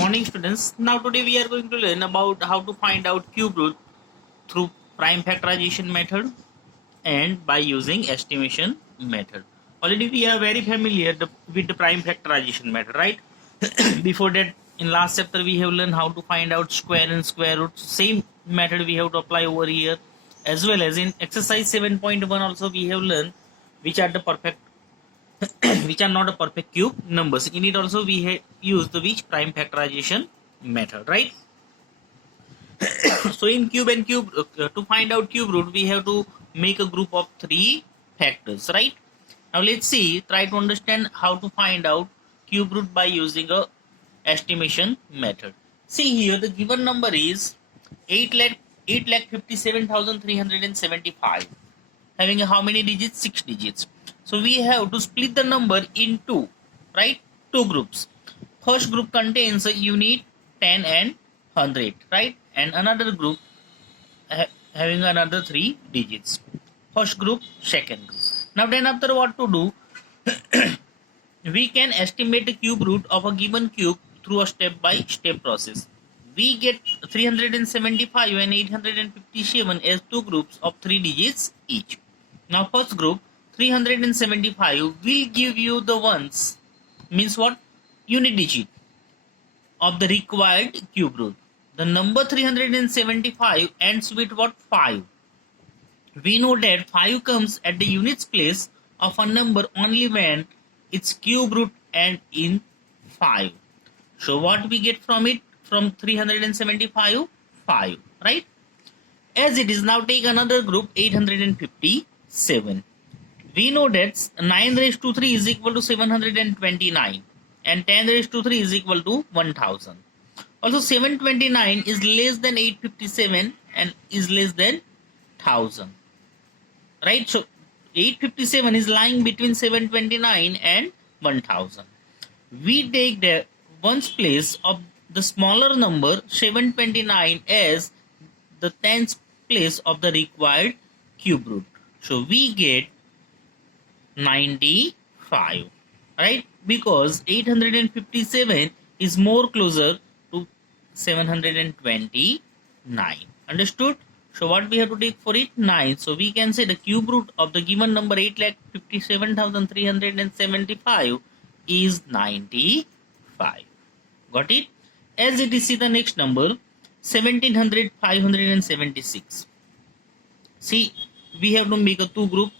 Morning students. Now today we are going to learn about how to find out cube root through prime factorization method and by using estimation method. Already we are very familiar with the prime factorization method, right? Before that, in last chapter we have learned how to find out square and square root. Same method we have to apply over here, as well as in exercise 7.1 also we have learned which are the perfect which are not a perfect cube numbers. In it also we have used the which prime factorization method, right? So in cube and cube to find out cube root we have to make a group of three factors, right? Now let's see, try to understand how to find out cube root by using a estimation method. See here, the given number is 8,57,375, having how many digits? 6 digits. So we have to split the number into, right, two groups. First group contains a unit, 10 and 100, right, and another group having another 3 digits. First group, second group. Now then after what to do? We can estimate the cube root of a given cube through a step-by-step process. We get 375 and 857 as two groups of 3 digits each. Now first group, 375 will give you the ones, means what? Unit digit of the required cube root. The number 375 ends with what? 5. We know that 5 comes at the units place of a number only when its cube root ends in 5. So what we get from it? From 375? 5, right? As it is, now take another group, 857. We know that 9 raised to 3 is equal to 729 and 10 raised to 3 is equal to 1000. Also 729 is less than 857 and is less than 1000. Right? So 857 is lying between 729 and 1000. We take the ones place of the smaller number 729 as the tens place of the required cube root. So we get 95, right? Because 857 is more closer to 729. Understood? So what we have to take for it? 9. So we can say the cube root of the given number 8,57,375 is 95. Got it? As it is, see the next number, 17,576. See, we have to make a two group,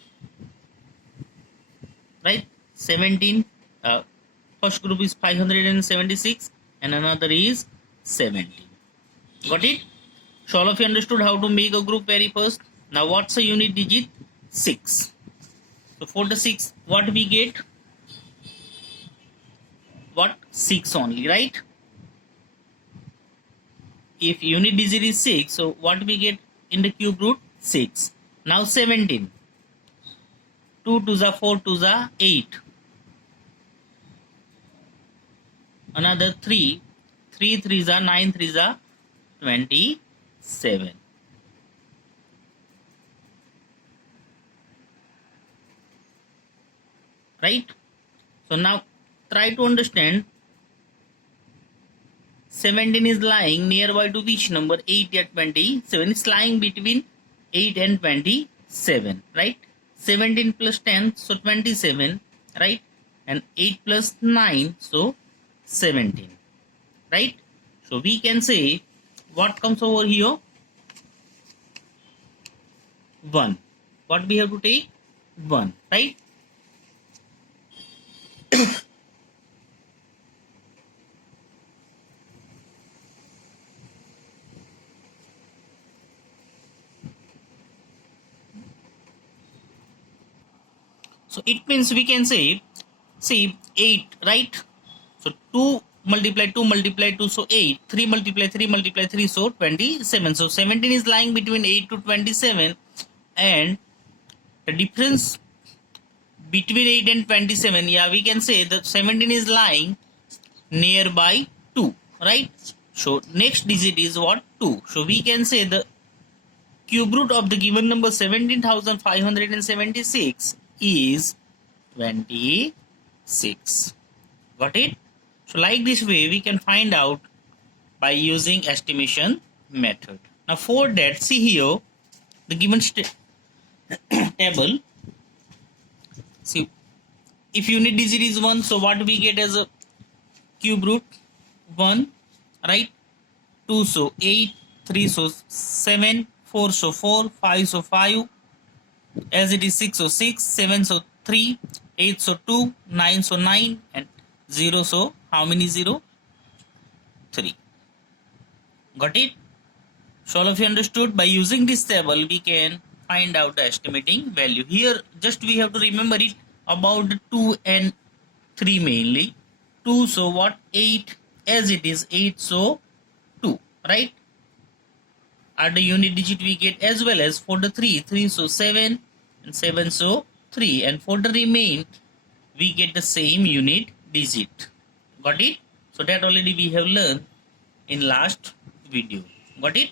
right? 17, first group is 576 and another is 17. Got it? So all of you understood how to make a group very first. Now what's a unit digit? 6. So for the 6, what we get? What? 6 only, right? If unit digit is 6, so what we get in the cube root? 6. Now 17. 2 to the 4 to the 8. Another 3. 3 3 the 9 3 the 27. Right? So now try to understand. 17 is lying nearby to which number? 8 and 27 is lying between 8 and 27, right? 17 plus 10, so 27, right? And 8 plus 9, so 17, right? So we can say what comes over here? 1. What we have to take? 1, right? So it means we can say, see 8, right? So 2 multiply 2 multiply 2, so 8. 3 multiply 3 multiply 3, so 27. So 17 is lying between 8 to 27, and the difference between 8 and 27, yeah, we can say that 17 is lying nearby 2, right? So next digit is what? 2. So we can say the cube root of the given number 17,576 is 26. Got it? So like this way we can find out by using estimation method. Now for that, see here the given table. See, if unit digit is 1, so what we get as a cube root? 1, right? 2, so 8, 3, so 7, 4, so 4, 5, so 5, as it is 6, so 6, 7, so 3, 8, so 2, 9, so 9, and 0, so how many 0? 3. Got it? So all of you understood? By using this table, we can find out the estimating value. Here, just we have to remember it about 2 and 3 mainly. 2, so what? 8, as it is 8, so 2, right? At the unit digit we get, as well as for the 3, so 7, and 7, so 3, and for the remain we get the same unit digit. Got it? So that already we have learned in last video. Got it?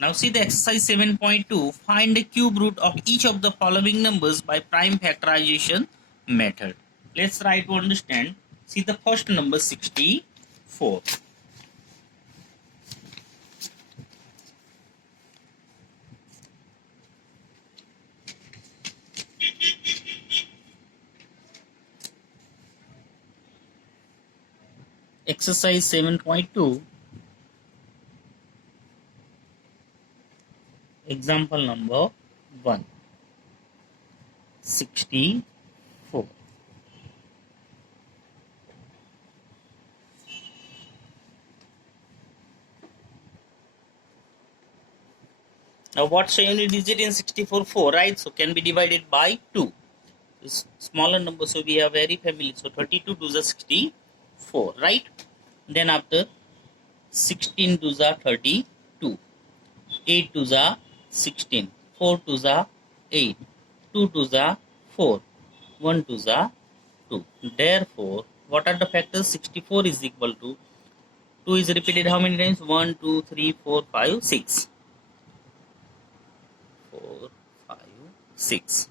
Now see the exercise 7.2. Find the cube root of each of the following numbers by prime factorization method. Let's try to understand. See the first number 64. Exercise 7.2. Example number 1. 64. Now what's the unit digit in 64? 4, right? So can be divided by 2. This smaller number, so we are very familiar. So 32 to the 64, right? Then after 16 to the 32, 8 to the 16, 4 to the 8, 2 to the 4, 1 to the 2. Therefore, what are the factors? 64 is equal to 2 is repeated how many times? 1, 2, 3, 4, 5, 6. 4, 5, 6.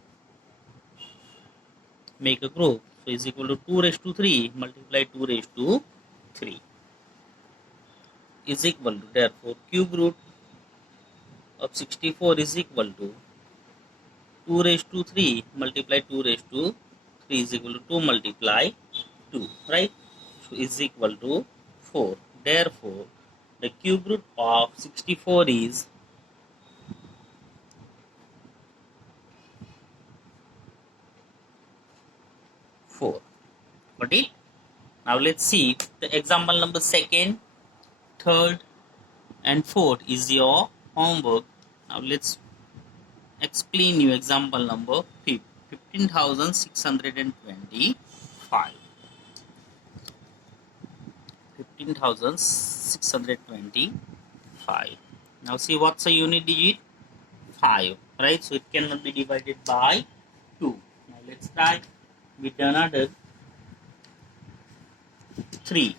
Make a group. So is equal to 2 raised to 3 multiply 2 raised to 3 is equal to, therefore cube root of 64 is equal to 2 raised to 3 multiply 2 raised to 3 is equal to 2 multiply 2, right? So is equal to 4. Therefore the cube root of 64 is 4. Got it? Now let's see the example number 2nd, 3rd and 4th is your homework. Now let's explain you example number 15,625. 15,625. Now see what's a unit digit? 5, right? So it cannot be divided by 2. Now let's try with another 3.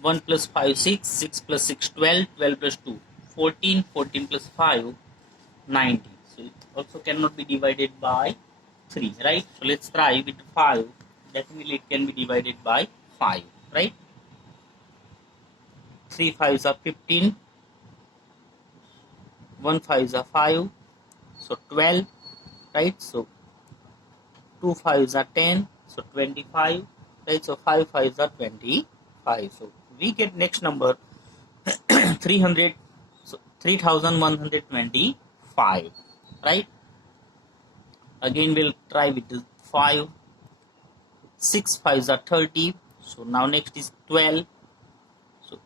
1 plus 5, 6, 6 plus 6, 12, 12 plus 2, 14, 14 plus 5, 19. So it also cannot be divided by 3, right? So let's try with 5. Definitely it can be divided by 5, right? 3 5s are 15, 1 5s are 5, so 12, right? So 2 5s are 10, so 25, right? So 5 5s are 25. So we get next number 300, so 3125, right? Again we'll try with the 5. 6 5s are 30, so now next is 12, so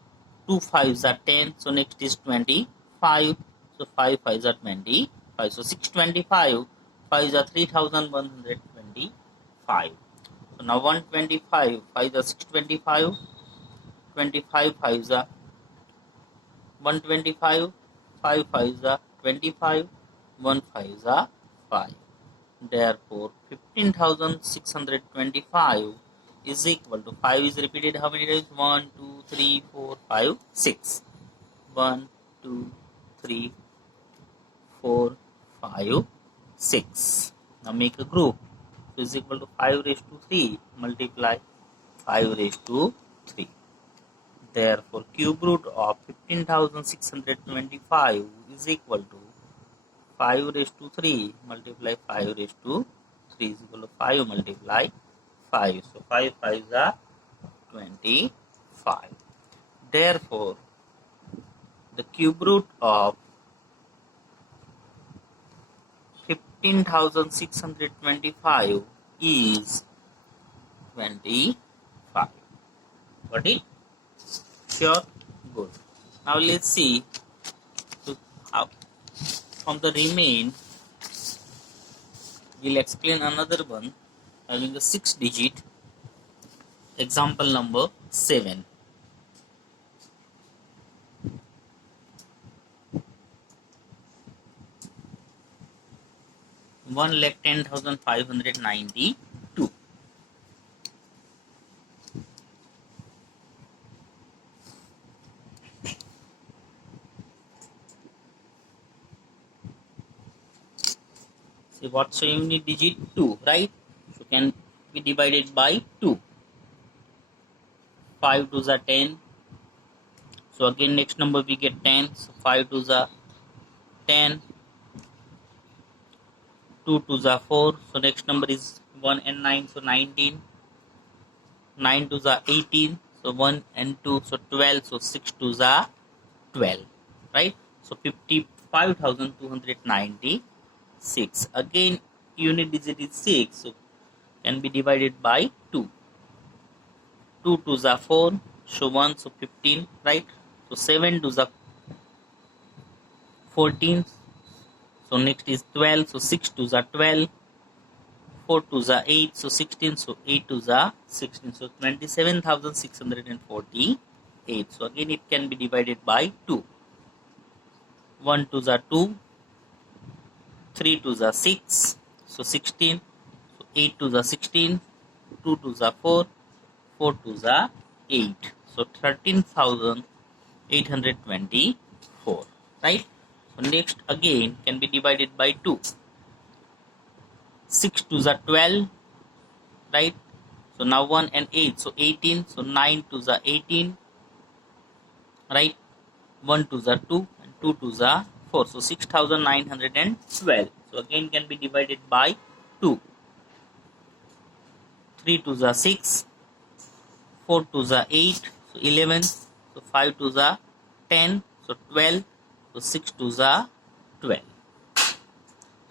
2 5s are 10, so next is 25, so 5 5s are 25, so 625, 5s are 3125. So now 125, 5s are 625, 25 5s are 125, 5 5s are 25, 1 5s are 5. Therefore 15,625 is equal to 5 is repeated how many times? 1, 2, 3, 4, 5, 6. 1, 2, 3, 4, 5, 6. Now make a group. So is equal to 5 raised to 3 multiply 5 raised to 3. Therefore, cube root of 15,625 is equal to 5 raised to 3 multiply 5 raised to 3 is equal to 5 multiply 5. So 5 5s are 25. Therefore, the cube root of 15,625 is 25. Got it? Sure? Good. Now let's see. So how from the remain, we'll explain another one having a 6-digit. Example number 7. 1,10,592. See what's a unit digit? 2, right? So can be divided by 2. 5 2s are 10. So again next number we get 10. So 5 2s are 10. 2 2s are 4. So next number is 1 and 9. So 19. 9 2s are 18. So 1 and 2. So 12. So 6 2s are 12. Right? So 55,296. Again unit digit is 6. So can be divided by 2. 2 2s are 4. So 1. So 15. Right? So 7 2s are 14. So next is 12. So 6 2s are 12. 4 2s are 8. So 16. So 8 2s are 16. So 27,648. So again it can be divided by 2. 1 2s are 2. 3 2s are 6. So 16. So 8 2s are 16. 2 2s are 4. 4 2s are 8. So 13,824. Right? So next again can be divided by 2. 6 2s are 12. Right? So now 1 and 8. So 18. So 9 2s are 18. Right? 1 2s are 2 and 2 2s are 4. So 6,912. So again can be divided by 2. 3 2s are 6. 4 2s are 8. So 11. So 5 2s are 10. So 12. So 6 2s are 12.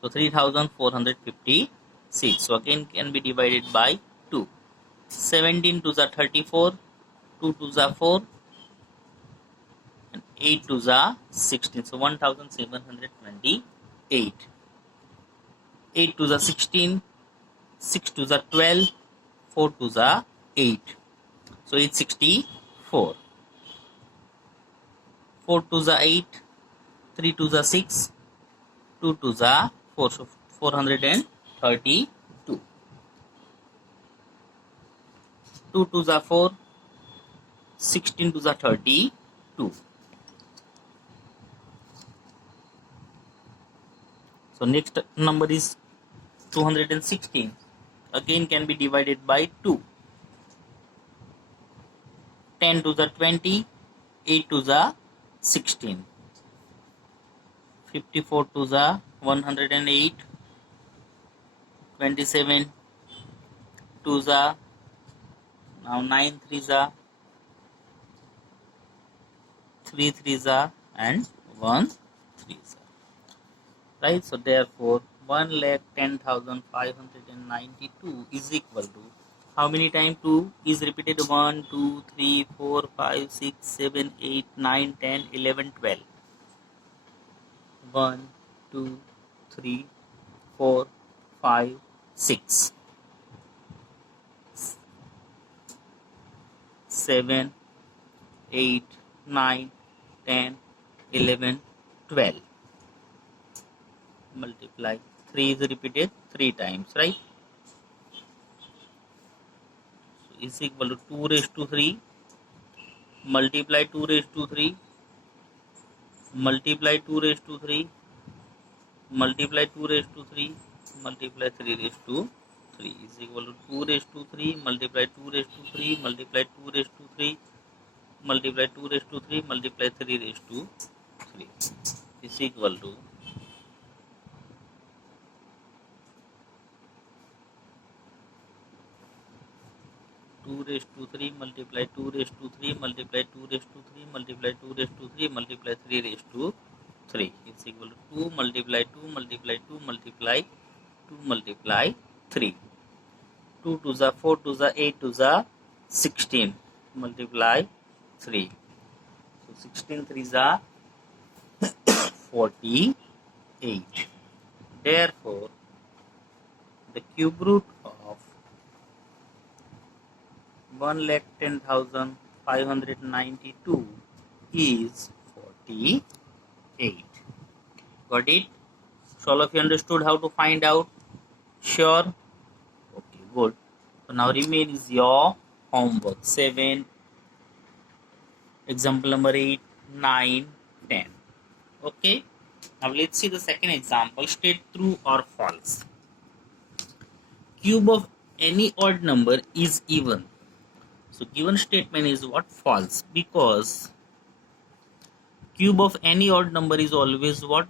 So 3,456. So again can be divided by 2. 17 2s are 34. 2 2s are 4. And 8 2s are 16. So 1,728. 8 2s are 16. 6 2s are 12. 4 2s are 8. So it's 64. 4 2s are 8. 3 2s are 6. 2 2s are 4. So 432. 2 2s are 4. 16 2s are 32. So next number is 216. Again can be divided by 2. 10 2s are 20. 8 2s are 16. 54 2s are 108. 27 2s are now 9 3s are 3 3s are and 1 3s are. Right? So therefore 1,10,592 is equal to how many times 2 is repeated? 1 2 3 4 5 6 7 8 9 10 11 12. 1 2 3 4 5 6 7 8 9 10 11 12. Multiply 3 is repeated 3 times, right? So is equal to 2 raised to 3 multiply 2 raised to 3 multiply 2 raised to 3 multiply 2 raised to 3 multiply 3 raised to 3 is equal to 2 raised to 3 multiply 2 raised to 3 multiply 2 raised to 3 multiply 2 raised to 3 multiply 3 raised to 3 is equal to 2 raised to 3 multiply 2 raised to 3 multiply 2 raised to 3 multiply 2 raised to 3 multiply 3 raised to 3 is equal to 2 multiply 2 multiply 2 multiply 2 multiply 3. 2 to the 4 to the 8 to the 16 multiply 3. So 16 3 the 48. Therefore, the cube root of 1,10,592 is 48. Got it? So all of you understood how to find out? Sure? Okay, good. So now remain is your homework. 7, example number 8, 9, 10. Okay. Now let's see the second example. State true or false. Cube of any odd number is even. So given statement is what? False, because cube of any odd number is always what?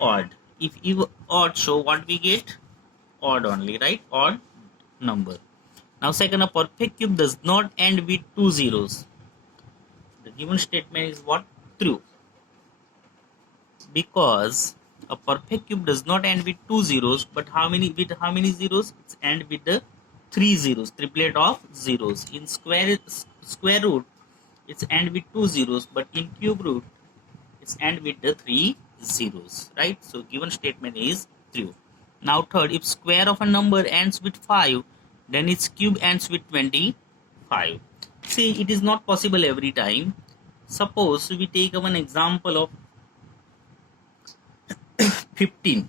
Odd. If odd, show what we get? Odd only, right? Odd number. Now second, a perfect cube does not end with 2 zeros. The given statement is what? True, because a perfect cube does not end with 2 zeros, but how many zeros? It's end with the 3 zeros, triplet of zeros. In square root, it's end with 2 zeros, but in cube root, it's end with the 3 zeros, right? So given statement is true. Now third, if square of a number ends with 5, then its cube ends with 25. See, it is not possible every time. Suppose we take one example of 15.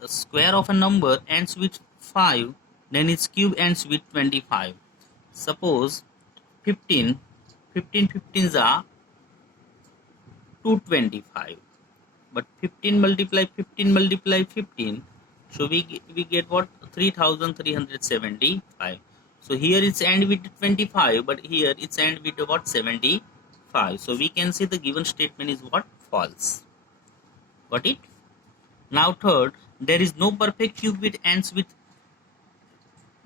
The square of a number ends with 5, then its cube ends with 25. Suppose 15 15s are 225, but 15 multiply 15, so we get what? 3375. So here it's end with 25, but here it's end with what? 75. So we can say the given statement is what? False. Got it? Now third, there is no perfect cube which ends with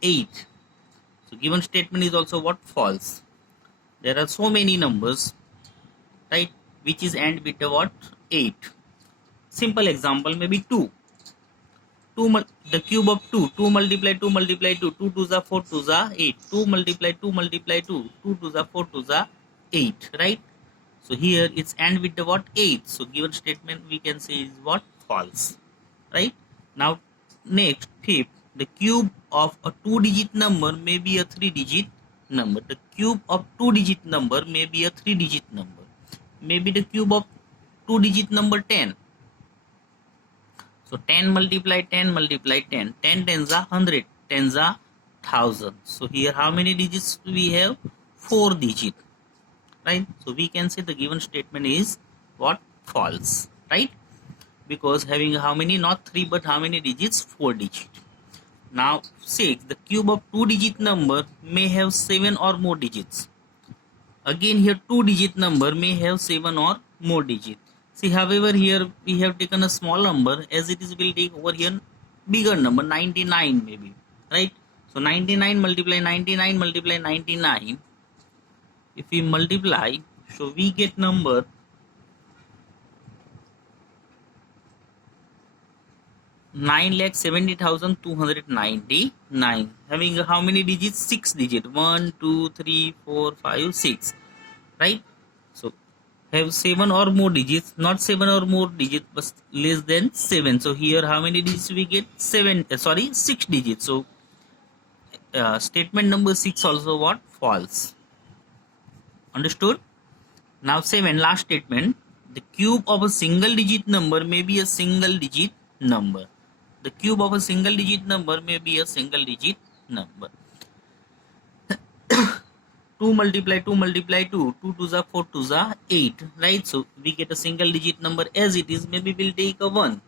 8. So given statement is also what? False. There are so many numbers, right, which is end with what? 8. Simple example, maybe 2. The cube of 2. 2 multiply 2 multiply 2. 2 to the 4 to the 8. 2 multiply 2 multiply 2. 2 to the 4 to the 8, right? So here it's end with the what? 8. So given statement we can say is what? False, right? Now next, fifth, the cube of a 2-digit number may be a 3-digit number. The cube of 2-digit number may be a 3-digit number. Maybe the cube of 2-digit number 10. So 10 multiply 10 multiply 10. 10 tens are 100. 10s are 1000. So here how many digits we have? 4 digits. Right? So we can say the given statement is what? False. Right? Because having how many? Not 3 but how many digits? 4 digits. Now 6. The cube of 2-digit number may have 7 or more digits. Again here 2-digit number may have 7 or more digits. See, however, here we have taken a small number, as it is we'll take over here bigger number, 99 maybe, right? So 99 multiply 99 multiply 99. If we multiply, so we get number 9,70,299. Having how many digits? 6 digits. 1, 2, 3, 4, 5, 6. Right? So have 7 or more digits, not 7 or more digits, but less than 7. So here how many digits we get? 6 digits. So statement number 6 also what? False. Understood? Now 7, last statement. The cube of a single digit number may be a single digit number. The cube of a single digit number may be a single digit number. 2 multiply 2 multiply 2. 2 to the 4 to the 8. Right? So we get a single digit number as it is. Maybe we'll take a 1.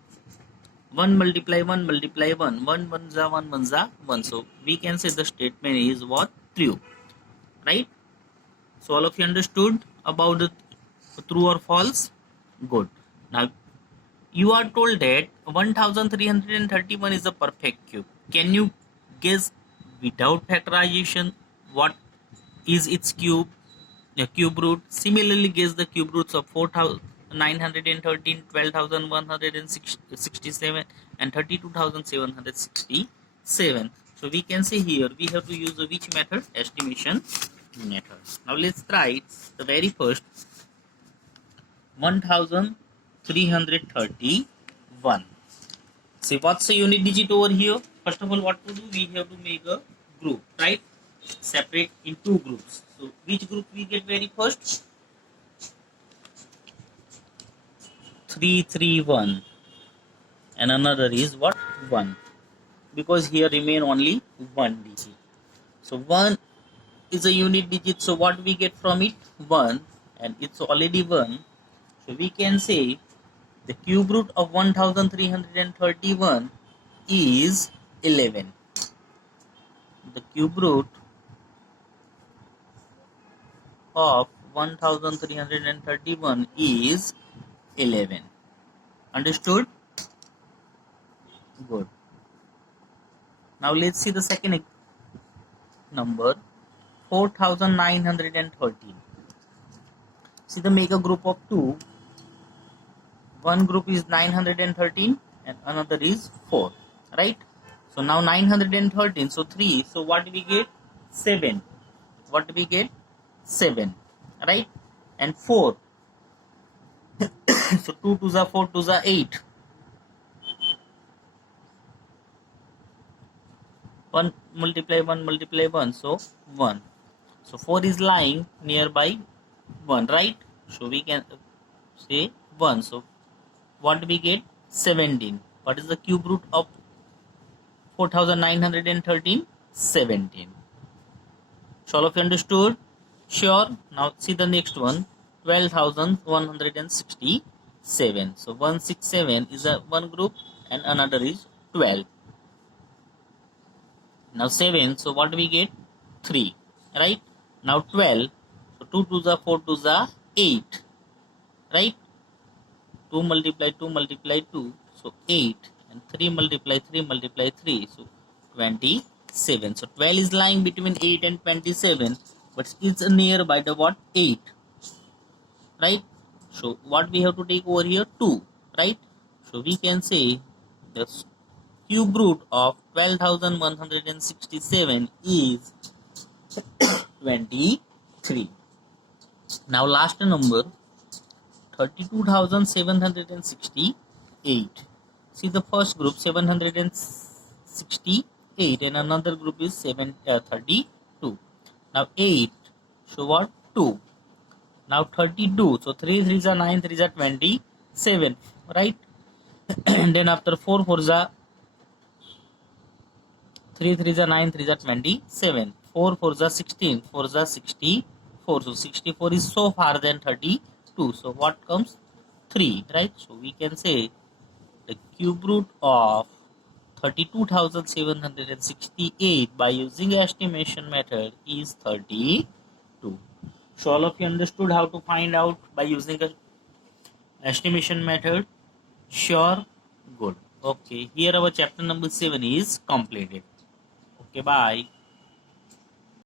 1 multiply 1 multiply 1. 1 1 za 1 1 za 1. So we can say the statement is what? True. Right? So all of you understood about the true or false? Good. Now you are told that 1331 is a perfect cube. Can you guess without factorization what is its cube? The cube root. Similarly, guess the cube roots of 4913, 12,167, and 32,767. So we can say here we have to use which method? Estimation method. Now let's try the very first 1331. See what's the unit digit over here? First of all, what to do? We have to make a group, right? Separate in two groups. So which group we get very first? 331, and another is what? 1, because here remain only one digit. So 1 is a unit digit, so what we get from it? 1, and it's already 1. So we can say the cube root of 1331 is 11. The cube root of 1331 is 11. Understood? Good. Now let's see the second number, 4913. See the make a group of 2. One group is 913 and another is 4, right? So now 913, so 3, so what do we get? 7. What do we get? 7, right? And 4, so 2 to the 4 to the 8. 1 multiply 1 multiply 1, so 1. So 4 is lying nearby 1, right? So we can say 1. So what do we get? 17. What is the cube root of 4913? 17. So all of you understood? Sure. Now see the next one, 12,167. So 167 is a one group and another is 12. Now 7, so what do we get? 3, right? Now 12, so 2 to the 4 to the 8, right? 2 multiply 2 multiply 2, so 8, and 3 multiply 3 multiply 3, so 27. So 12 is lying between 8 and 27, but it's nearby the what? 8, right? So what we have to take over here? 2, right? So we can say the cube root of 12,167 is 23. Now last number, 32,768. See the first group 768 and another group is 32. Now 8, so what? 2. Now 32, so 3 3s are 9, 3s are 27, right? And then after 4 4s are 3 3s are 9, 3s are 27. 4 4s are 16, 4s are 64. So 64 is so far than 32. So what comes? 3, right? So we can say the cube root of 32,768 by using estimation method is 32. So all of you understood how to find out by using a estimation method? Sure? Good. Okay, here our chapter number 7 is completed. Okay, bye.